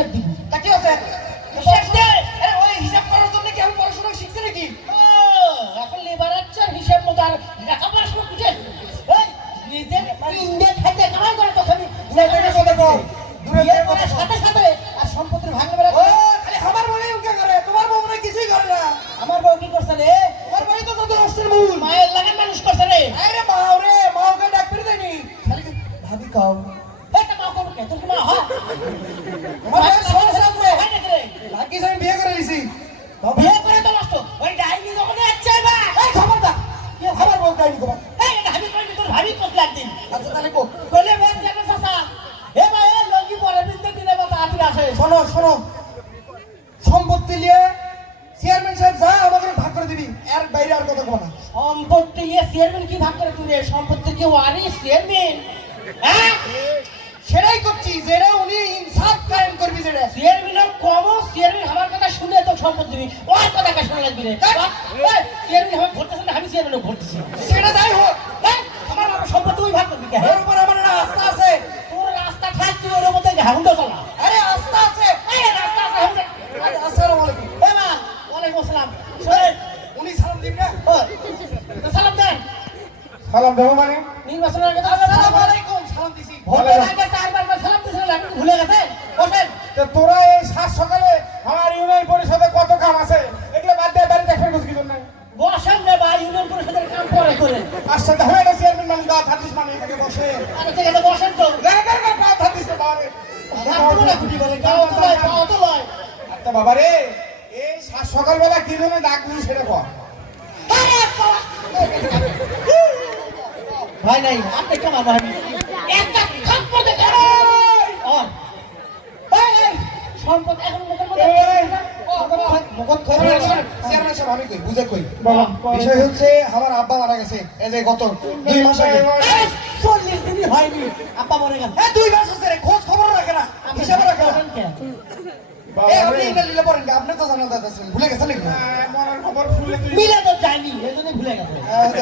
হিসাব দিব। তা কি আছে হিসাব দে। আরে ওই হিসাব করার জন্য কি আমি পড়াশোনা শিখছি নাকি? এখন লেবারাচ্চার হিসাব মতো আর লেখাপড়া শুরু বুঝে এই নিজের ইন্ডিয়া খাইতে কামাই করে তখন দূরে কথা কও, দূরে কথা কও। সাথে সাথে আর সম্পত্তির ভাগ নেবে ও খালি আমার বউই উকে করে, তোমার বউ মনে কিছুই করে না। আমার বউ কি করছে রে? তোমার বউই তো যত নষ্টের মূল। মায়ের লাগা মানুষ করছে রে। আরে মাও রে, মাওকে ডাক পেরে দেয়নি। খালি ভাবি কও একটা মা করবে কে? তোর কি মা হয়? তোমার বউ সমস্যা আছে। হয় নাকি রে? ভাগ্যিস আমি বিয়ে করে নিছি। বিয়ে করে তো নষ্ট। ওই ডাইনি যখন আসছে বা এই খবরদার, আমার বউ ডাইনি কবা। এই ভাবি কইনি তোর ভাবি কত একদিন। আচ্ছা তাহলে কো। বলে বেশ যাবে চাচা। এ ভাই এ লঙ্গি পরে বিন্দে দিলে মাথা আটকে আসে। শোনো শোনো, সম্পত্তি নিয়ে চেয়ারম্যান সাহেব যা আমাকে ভাগ করে দিবি, এর বাইরে আর কথা কো না। সম্পত্তি নিয়ে চেয়ারম্যান কি ভাগ করে তুই? সম্পত্তি কি ওয়ারিস চেয়ারম্যান? হ্যাঁ সেটাই করছি, যেটা উনি ইনসাফ কায়েম করবি যেটা। চেয়ারম্যানের কম চেয়ারম্যান আমার কথা শুনে তো সম্পত্তি দিবি। ওর কথা কা শুনে লাগবি রে। চেয়ারম্যান আমার ভোটতেছে না, আমি চেয়ারম্যান ভোটতেছি। সেটা যাই হোক, আমার বাবা সম্পত্তি ওই ভাগ করবি কে? ওর উপর আমার একটা আস্থা আছে। তোর রাস্তা থাক তুই ওর মধ্যে ঝাউন্ডা চলা। আরে আস্থা আছে। এই রাস্তা আছে ঝাউন্ডা। আসসালামু আলাইকুম। এ মা ওয়ালাইকুম আসসালাম। শোন উনি সালাম দিন না। ও সালাম দেন। সালাম দেবো মানে নির্বাচনের আগে তো আসসালামু আলাইকুম সালাম দিছি। ভোটের আগে চারবার করে সালাম দিয়েছিলেন, আপনি ভুলে গেছেন? বসেন। তো তোরা এই সাত সকালে আমার ইউনিয়ন পরিষদে কত কাম আছে এগুলো বাদ দিয়ে বাড়ি দেখার কিছু কিছু নাই। বসেন রে ভাই, ইউনিয়ন পরিষদের কাম পরে করেন। আসছে তো হয়ে গেছে চেয়ারম্যান মানে দাও থাকতিস মানে এখানে বসে আরে ঠিক আছে বসেন তো। দাও থাকতিস তো বাবা রে। আপনারা গুটি করে গাও তো লয়, পাও তো লয়। আচ্ছা বাবা রে, এই সাত সকালবেলা কি জন্য ডাক দিলি সেটা কর। আরে বাবা। ভাই নাই আপনি কেমন ভাই? একটা খাপ পড়তে কেন? অন এই সম্পদ এখন মুখের মধ্যে মুখত খবর চেয়ারম্যান সাহেব আমি কই বুঝে কই। বাবা বিষয় হচ্ছে আমার আব্বা মারা গেছে এই যে গত 2 মাস আগে। 40 দিনই হয়নি আব্বা মরে গেল। 2 মাস হচ্ছে রে, খোঁজ খবর রাখে না, হিসাব রাখে না। এই আপনি এটা লিলে পড়েন কি? আপনি তো জানা দাদাছেন, ভুলে গেছেন নাকি? মরার খবর শুনলে তুই মিলে তো যায়নি, এজন্যই ভুলে গেছে।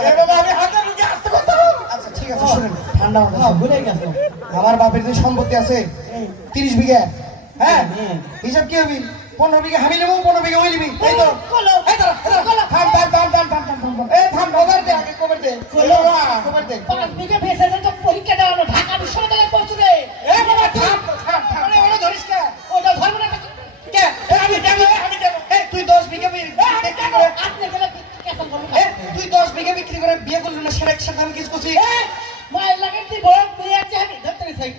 এ বাবা আমি হাতে ঢুকে আসতে কথা। আচ্ছা ঠিক আছে শুনেন, ঠান্ডা মাথায় হ্যাঁ শুনেন। ভুলে গেছে। আমার বাপের যে সম্পত্তি আছে 30 বিঘা, হ্যাঁ হিসাব কি হবি? 15 বিঘা আমি নেবো, 15 বিঘা ওই নিবি, এই তো। এই দাঁড়া, দাঁড়া, থাম থাম থাম থাম থাম থাম থাম। এই থাম, কবার দে আগে, কবার দে, কবার দে। 5 বিঘা ভেসে তো পরীক্ষা দেওয়ানো ঢাকা বিশ্ববিদ্যালয়ে পৌঁছে দে। এ বাবা থাম থাম থাম। আরে ওটা ধরিস কে? ওটা ধর্ম না কে? আমি দেব, আমি দেব। এই তুই 10 বিঘা বিক্রি করে, আপনি গেলে কেসন করবেন। তুই 10 বিঘা বিক্রি করে বিয়ে করলি না, সেটা একসাথে আমি কিছু করছি। মায়ের লাগাতে বড় বিয়ে আছে আমি ধরতে চাই।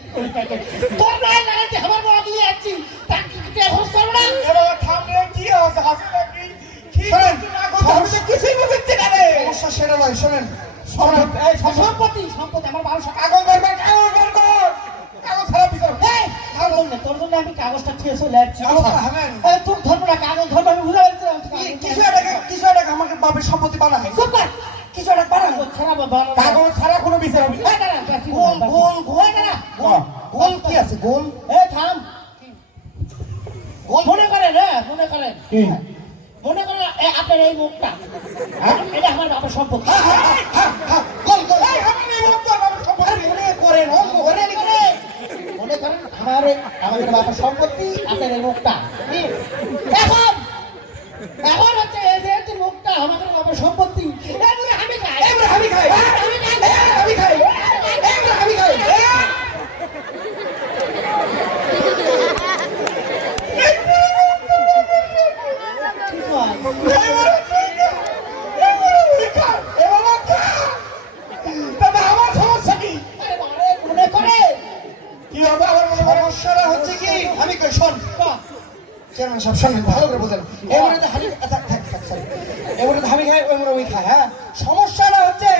তোর মায়ের লাগাতে আমার বড় বিয়ে আছে। তাকে কি হোস করব না? এ বাবা থাম রে, কি হচ্ছে হাসিটা কি? কি শোনেন, করছিস না করছিস আমি তো কিছুই বুঝতে না রে। সমস্যা সেটা নয়, শোনেন শোনেন, এই সম্পদ সম্পত্তি সম্পত্তি আমার বাবা সব কাগজ বার কর, কাগজ বার কর। কাগজ ছাড়া বিচার। এই কাগজ না, তোর জন্য আমি কাগজটা ঠেয়ে চলে আসছি। কাগজটা হামেন। তোর ধর্ম না কাগজ ধর্ম আমি ভুলে গেছি। কিছু একটা আমাকে বাপের সম্পত্তি বানা হয়, চুপ কর। কিছু একটা বানা হয়। ছাড়া বাবা কাগজ ছাড়া কোনো বিচার হবে না। এই দাঁড়া গোল গোল গোল দাঁড়া গোল কি আছে গোল? এই থাম। মনে করেন মনে করেন কি? মনে করেন আপনার এই মুখটা এটা আমার বাবার সম্পত্তি। গোল গোল। এই আমার এই মুখ তোর বাবার সম্পত্তি। আরে মনে করেন অঙ্ক করে মনে করেন আমাদের বাবার সম্পত্তি আপনার এই মুখটা। এখন এখন হচ্ছে এই যে মুখটা আমাদের বাবার সম্পত্তি, এবারে আমি খাই এবারে আমি খাই, আমি খাই আমি খাই, এবারে আমি খাই। কি কয়? এবারে তুই খা। এবারে তুই খা। এবারে খা। দাদা আমার সমস্যা কি? আরে বাবারে, মনে করে কি হবে আমার মনে হয়? সমস্যাটা হচ্ছে কি আমি কই শোন, চেয়ারম্যান সাহেব শোনেন ভালো করে বোঝেন। এবারে তো হানি আচ্ছা থাক থাক সরি, এবারে তো আমি খাই, ওই মরে ওই খাই। হ্যাঁ সমস্যাটা হচ্ছে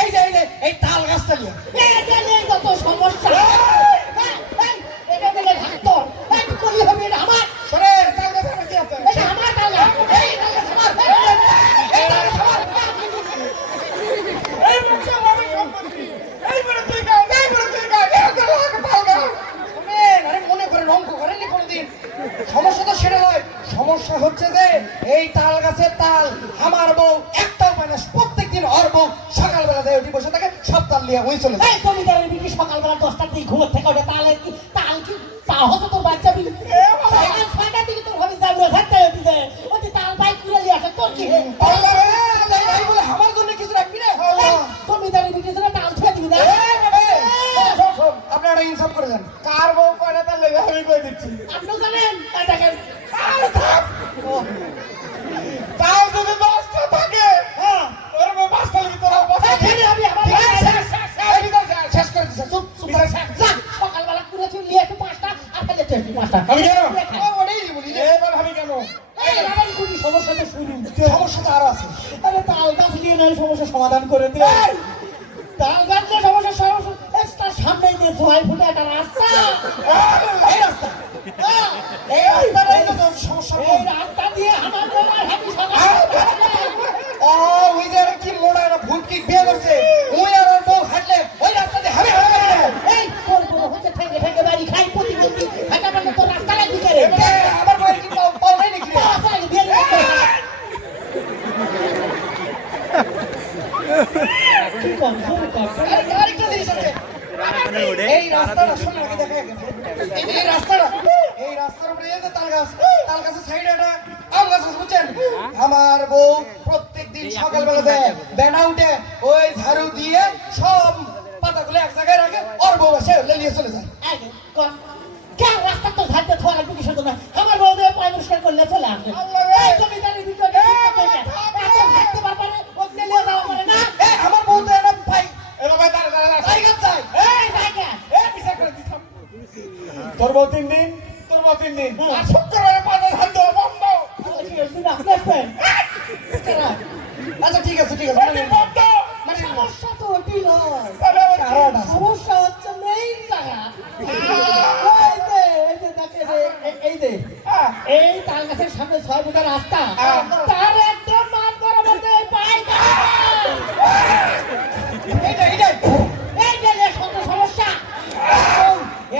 এই যে এই তাল গাছটা নিয়ে। এটা নিয়ে কত সমস্যা। এটা দিলে ডাক্তার এক করি হবে এটা আমার, শোনেন তার কাছে আমার কি আছে? এটা আমার তালা, এই তালা আমার, এই তালা আমার। এই মুখটা আমার সম্পত্তি। এইবারে তুই খা। এইবারে তুই খা। এই তো লাগ পাও না। শোনেন, আরে মনে করেন অঙ্ক করেননি কোনোদিন। সমস্যা তো সেটা নয়, সমস্যা হচ্ছে যে এই তাল গাছের তাল আমার বউ একটাও পায় না। প্রত্যেকদিন ওর বউ সকালবেলা যায় ওটি বসে থাকে, সব তাল নিয়ে ওই চলে যায়। এই জমিদারের বিটি সকালবেলা 10টার দিকে ঘুমোর থেকে ওঠে, তাল কি সাহস তোর বাচ্চা বিল ছয়টা দিকে তোর ভাবি যাবো ঘাটতে দিতে ওই যে তাল বাইক খুলে নিয়ে আসে তোর কি আল্লাহ রে, এই বলে আমার জন্য কিছু রাখবি না। জমিদারি বিক্রি করে তাল ছুঁয়ে দিবি না আপনি একটা ইনসাফ করে দেন। কার বউ করে তার লেগে আমি কই দিচ্ছি আপনি জানেন দেখেন তাও যদি 10টা থাকে হ্যাঁ, ওর বউ 5টা লাগি তোরা বসে এখানে আমি আমার শেষ করে দিছে। চুপ চুপ যা, সকালবেলা করে চুল নিয়ে একটু 5টা আর খালি 5টা আমি কেন ওটাই বলি রে। এবার আমি কেন এই আমার কোন সমস্যা তো শুরু সমস্যা তো আরো আছে। আরে তাল গাছ নিয়ে নয় সমস্যার সমাধান করে দে তাল গাছ নিয়ে সমস্যা তার সামনেই দিয়ে ধোয়াই ফুটে একটা রাস্তা এই রাস্তা, হ্যাঁ, এইবারে তো সমস্যা এই রাস্তা দিয়ে আমার বাবার হাতি সকাল ও ওই যে একটা কি মোড়া একটা ভূত কি বিয়ে করছে ওই আর ওর বউ হাঁটলে ওই রাস্তা দিয়ে হাবে হাবে করে এই তোর বড় হচ্ছে ঠেকে ঠেকে বাড়ি খাই প্রতিদিন হাঁটা মানে তোর রাস্তা লাগি করে আমার বউয়ের কি পাও নাই নাকি রে? রাস্তা লাগি বিয়ে করতে কি কর শুরু কর আরেকটা জিনিস আছে। এই রাস্তাটা শুনে আগে দেখা গেছে। এই রাস্তার উপরে এই যে তাল গাছের সাইডে একটা আম গাছ আছে, বুঝছেন? আমার বউ প্রত্যেকদিন সকালবেলা যায় বেনা উঠে ওই ঝাড়ু দিয়ে সব পাতাগুলো এক জায়গায় রাখে, ওর বউ এসে নিয়ে চলে যায়। এই কর কে রাস্তা তো ধারতে থোয়া লাগবে কিসের জন্য আমার বউ দিয়ে পরিষ্কার করলে চলে আসবে এই জমিদারি ভিতরে এত থাকতে পারবে না ওকে নিয়ে যাওয়া পারে না আমার বউ তো একটা ভাই এ বাবা দাঁড়া টাইগার চাই। এই জায়গা এ বিচার করে দিতাম তোর বউ 3 দিন তোর বউ 3 দিন আর শুক্রবারে 5 ধান দেওয়া বন্ধ আচ্ছা ঠিক আছে ঠিক আছে ওই দিন বন্ধ সমস্যা তো ওটি নয় তাহলে আবার কি? কারণ আছে। সমস্যা হচ্ছে মেইন জায়গা এই যে হ্যাঁ। এই তাল গাছের সামনে 6 ফুটের রাস্তা হ্যাঁ। তার একদম মাঝ বরাবর দিয়ে পায়খানা এইটাই এই যে কত সমস্যা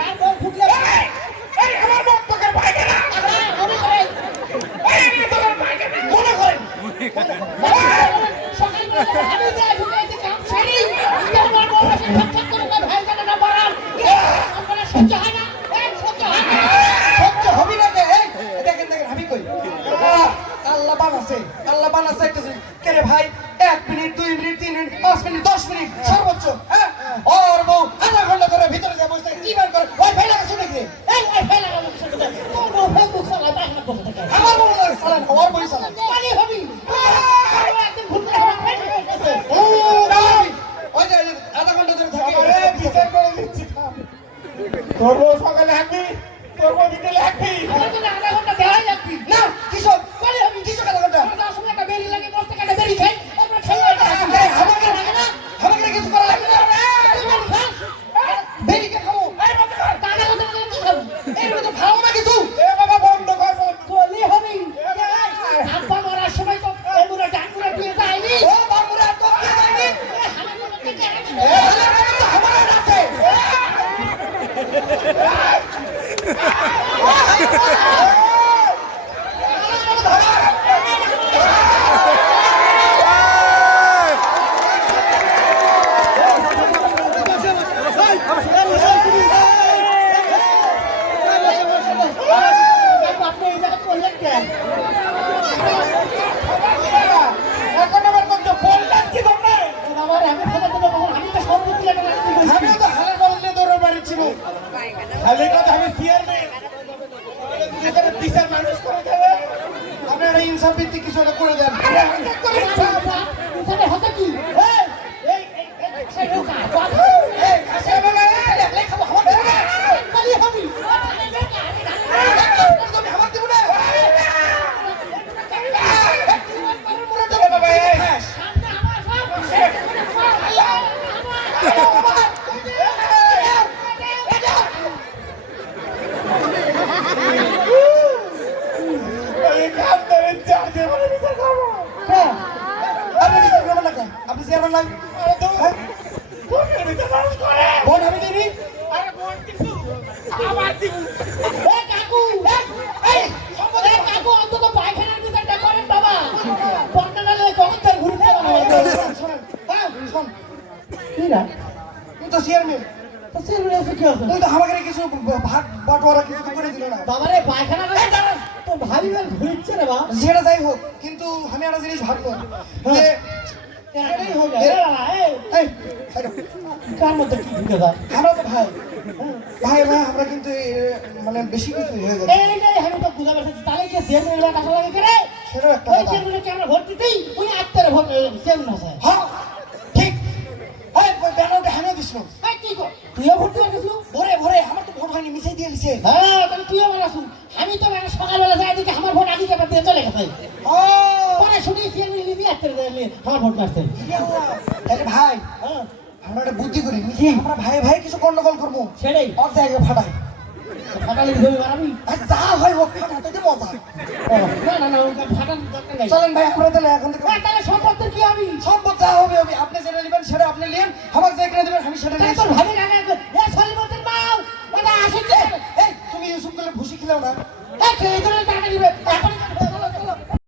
এর বউ ফুটলে এই আমার বউ তোকে পাইবে না মনে করে এই আমি তোকে পাইবে না মনে করেন সকালবেলা আমি যাই ঢুকে এই যে কাম সারি তোমার বউ এসে ঠাক করে ভাই জানা না বাড়ান আপনারা সহ্য হয় না সহ্য হয় না সহ্য হবি না কে? এই দেখেন আমি কই আল্লাহ বানাচ্ছে একটা জিনিস। কে রে ভাই 1 minute 2 minute 3 minute 5 minute 10 minute সর্বোচ্চ, হ্যাঁ ওর বউ আধা ঘন্টা ধরে ভিতরে যা বসে কি বার করে ওই ভাই লাগাছে নাকি? এই ওই ফেলা গেল তোর বউ ফেসবুক চালায় পায়খানা করতে থাকে আমার বউ লাগে চালান ওর বই চালান। পানি হবি একদিন ফুটলে ওই যে আধা ঘন্টা ধরে থাকে আরে বিচার করে দিচ্ছি থাম। তোর বউ সকালে হাঁটবি তোর বউ বিকেলে হাঁটবি আমার জন্য আধা ঘন্টা দেওয়াই লাগবি না কিসব পানি হবি কিসব আধা ঘন্টা আমার সময় একটা বেরি লাগে বসতে কাটা বেরি খাই তারপরে খাই আমাকে কিছু করা লাগবে না বেরিকে খাবো এর মধ্যে খাবো না কিছু। এ বাবা বন্ধ কর বন্ধ গলি হবি আব্বা মরার সময় তো এমুরা ডাকুরা দিয়ে যায়নি ও বাবুরা তো কি জানি এ আমার আছে আপনি এই জায়গা করলেন কেন এখন আবার কত বললেন কি তোমরা আমার আমি ফেলে দেবো কখন আমি তো সব দিকে একটা লাগতে গেছি আমিও তো হালের বদলে দৌড়ে বাড়ি ছিল। খালি কথা আমি চেয়ারম্যান এখানে বিচার মানুষ করে দেবে আপনারা ইনসাফ ভিত্তিক কিছু একটা করে দেন। এখানে হতো কি এই সেই লোক এই খাসে বাবা দেখলে খাবো হবে না গলি হবি তুমি আমার দিব না এ বাবা এই সামনে আমার সব এই কাম ধরে চার দিয়ে বলে বিচার খাবো আপনি বিচার করবেন না কেন? আপনি চেয়ারম্যান নাই আরে তো কোনের বিচার মানুষ করে বোন আমি দিনি আরে বোন কিছু আবার দিব এই কাকু এই সম্পদে কাকু অন্তত পায়খানার বিচারটা করেন বাবা বন্যালে কখন তার ঘুরতে শোনেন হ্যাঁ শোন কি না তুই তো চেয়ারম্যান তো চেয়ারম্যান আছে কি আছে তুই তো আমাকে কিছু ভাগ বাটোয়ারা কিছু তো করে দিল না বাবারে পায়খানা করে দাঁড়ান তো ভাবি বেল ঘুরছে রে বা যেটা যাই হোক কিন্তু আমি একটা জিনিস ভাববো যে এটাই হোক রে বাবা এই এই, ছাড়ো। কার মধ্যে কি ঢুকে যায় আমরা তো ভাই ভাই ভাই আমরা কিন্তু মানে বেশি কিছু হয়ে যাবে এইটাই আমি তো বুঝা পারছি তাহলে কি চেয়ারম্যান এলা টাকা লাগে করে সেটাও একটা ওই কথা চেয়ারম্যানকে আমরা ভোট দিতেই ওই আত্মারে ভোট চেয়ারম্যান আছে হ্যাঁ ঠিক ওই ব্যানারটা হানিয়ে দিস না এই কি কর তুইও ভোট দিতে গেছিস ভরে ভরে আমার তো ভোট হয়নি মিশাই দিয়ে দিছে হ্যাঁ তাহলে তুইও বলা শুন আমি তো মানে সকালবেলা যাই দেখি আমার ভোট আগে যাবার দিয়ে চলে গেছে ও পরে শুনি চেয়ারম্যান লিবি আত্মারে দিলে আমার ভোট মারছে তাহলে ভাই হ্যাঁ আমরা একটা বুদ্ধি করি নিজে আমরা ভাই ভাই কিছু গন্ডগোল করবো সেটাই এক জায়গায় ফাটাই ফাটালি ধরে মারাবি আর যা হয় হোক ফাটাতে মজা না না না ওটা ফাটার দরকার নাই চলেন ভাই আমরা তাহলে এখন থেকে তাহলে সম্পত্তির কি হবি সম্পদ যা হবে হবে আপনি যেটা নেবেন সেটা আপনি নেন আমাকে যে কিনে দেবেন আমি সেটা নিয়ে তোর ভাবি রাখা এ সলিমতের মাও এটা আসছে এই তুমি ইউসুফ করে ভুসি খেলেও না এই খেয়ে দিলে টাকা দিবে এখন